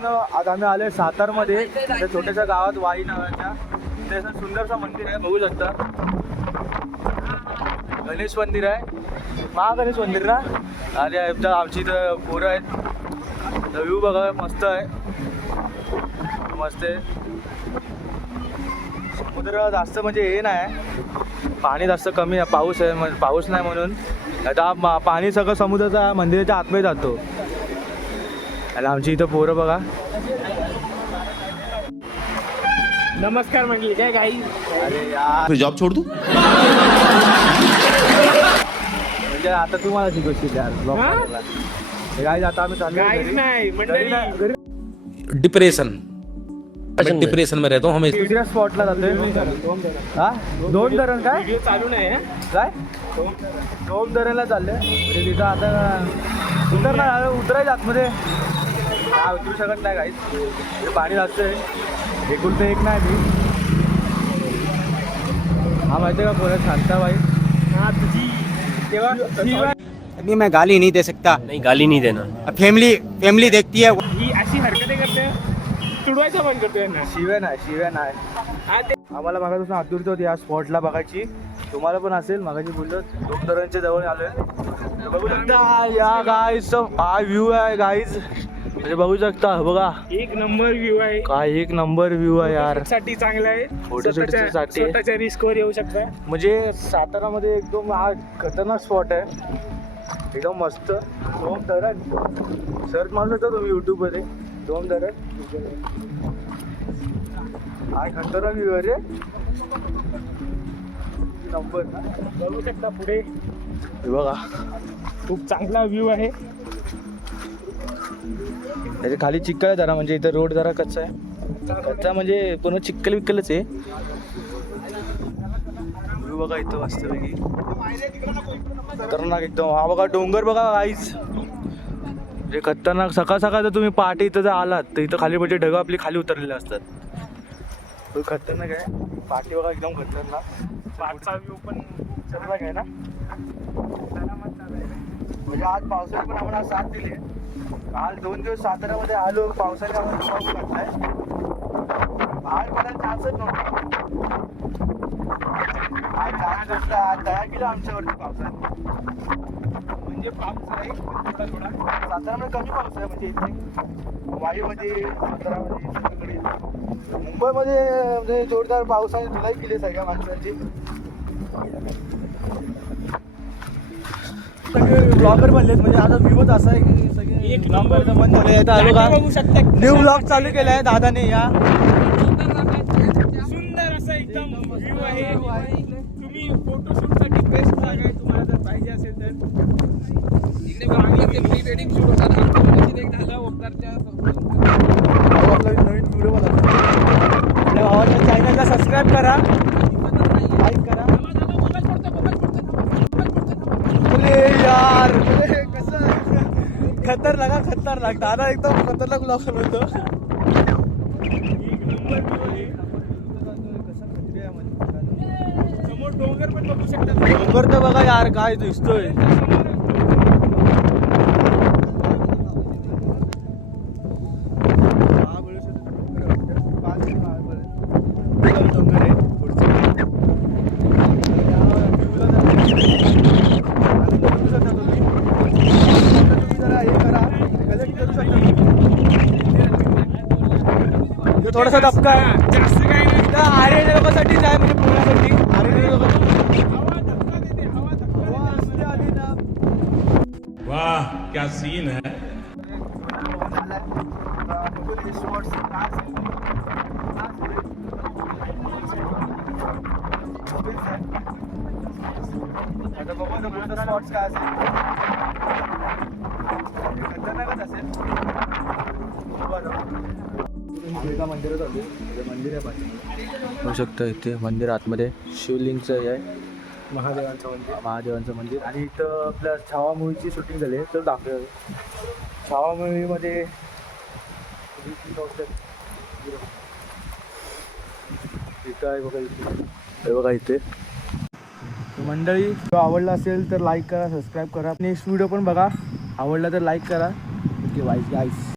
मित्रांनो, आज आम्ही आलोय सातारमध्ये त्या छोट्याशा गावात वाई नावाच्या. ते असं सुंदरसं मंदिर आहे, बघू शकता. गणेश मंदिर आहे, महागणेश मंदिर ना. आणि आमची इथं पोरं आहेत. व्ह्यू बघा, मस्त आहे, मस्त आहे. समुद्र जास्त म्हणजे हे नाही, पाणी जास्त कमी आहे, पाऊस आहे, पाऊस नाही म्हणून आता पाणी सगळं समुद्राच्या मंदिराच्या आतमध्ये जातो. आणि आमची इथं पोरं बघा. नमस्कार मंडळी, काय गाई. अरे यार, जॉब छोड़ दूं? म्हणजे आता तुम्हाला शिकवशील यार ब्लॉग करायला. गाईज आता आम्ही चाललो गाईज नाही मंडळी. डिप्रेशन डिप्रेशन में रहता हूँ हमें. दुसऱ्या स्पॉटला जातोय. हा, दोन धरण काय व्हिडिओ चालू नाही आहे. काय दोन धरणला चालले. म्हणजे तिथं आता उतरणार, उतरायचं आतमध्ये काय उतरू शकत नाही काहीच, पाणी जास्त आहे. एकुलतं एक नाही मी. हा माहिती आहे का पोरं, शांताबाई. हा तुझी तेव्हा अभी मैं गाली नहीं दे सकता. नहीं, गाली नहीं देना. फैमिली देखती है. ही अशी हरकते करते, तुडवायचं बंद करतोय ना. शिव्या नाही. हा ते आम्हाला मागापासून आतुरता होती या स्पॉटला बघायची. तुम्हाला पण असेल. मागाची बोललो दोन धरणच्या जवळ आलोय. बघू शकता या गाईज, हा व्ह्यू आहे गाईज. म्हणजे बघू शकता, बघा एक नंबर व्ह्यू आहे. काय एक नंबर व्ह्यू आहे यार. साठी चांगला आहे. फोटोशूटसाठी स्वतःच्या रिस्कवर येऊ शकता. म्हणजे सातारामध्ये एकदम हा खतरनाक स्पॉट आहे, एकदम मस्त. दोन धरण सर्च मारू शकता तुम्ही यूट्यूबमध्ये, दोन धरण. काय खतरनाक व्ह्यू आहे रे, नंबर. बघू शकता पुढे, हे बघा खूप चांगला व्ह्यू आहे. त्याच्या खाली चिखल आहे जरा, म्हणजे इथं रोड जरा कच्चा आहे. कच्चा म्हणजे पूर्ण चिखल विकलच आहे. व्ह्यू बघा इथं मस्तपैकी खतरनाक एकदम. हा बघा डोंगर बघा गाईज, म्हणजे खतरनाक. सकाळ सकाळ जर तुम्ही पहाटे इथं जर आलात तर इथं खाली म्हणजे ढगं आपली खाली उतरलेले असतात. तो खतरनाक आहे. पहाटे बघा एकदम खतरनाक. पाठचा व्ह्यू पण खतरनाक आहे ना. म्हणजे आज पावसाने पण आम्हाला साथ दिली. काल 2 दिवस साताऱ्यामध्ये आलो, पावसाने आम्हाला पाऊस पडलाय. बाहेर पडायला चान्सच नव्हता. आज चान्स भेटला, आज दया केला आमच्यावरती पावसाने. म्हणजे पाऊस आहे थोडा. साताऱ्यामध्ये कमी पाऊस आहे, म्हणजे इथे वाईमध्ये, साताऱ्यामध्ये, सगळीकडे. मुंबईमध्ये म्हणजे जोरदार पावसाने धुलाई केली सगळ्या माणसांची. सगळे ब्लॉगर बनलेत, म्हणजे आता व्ह्यूच असा आहे की सगळे एक ब्लॉगर नंबर मन झाले. आलो का, बघू शकता. न्यू ब्लॉग चालू केला आहे दादाने. या सुंदर असा एकदम व्ह्यू आहे. तुम्ही फोटोशूट साठी बेस्ट जागा आहे. तुम्हाला जर पाहिजे असेल तर प्री वेडिंग शूट होतात. नवीन व्हिडिओ बनवतो. भावाच्या चॅनलला सबस्क्राईब करा, लाईक करा. यार कसं खतरनाक दादा, एकदम खतरनाक ब्लॉग बनवतो. समोर डोंगर पण बघू शकता. डोंगर तर बघा यार, काय दिसतोय. थोडासा धक्का आहे. जास्त काही नाही. आर्य लोकांसाठीच आहे, म्हणजे पुण्यासाठी आर्य लोकांसाठी. हवा धक्का देते, हवा धक्का देते. वाह क्या सीन है. आता बघू दुसरा स्पॉट्स काय असेल, खतरनाकच असेल. एका मंदिरात आलो, मंदिर आहे पाठी होऊ शकतं. इथे मंदिर आतमध्ये शिवलिंगचं हे आहे, महादेवांचं मंदिर. आणि इथं आपल्या छावा मूवीची शूटिंग झाली आहे, तर दाखवलं. छावा मूवीमध्ये इथं आहे बघा, इथे हे बघा इथे. मंडळी, व्हिडिओ आवडला असेल तर लाईक करा, सबस्क्राईब करा. नेक्स्ट व्हिडिओ पण बघा. आवडला तर लाईक करा. ओके, वाईस गाईस.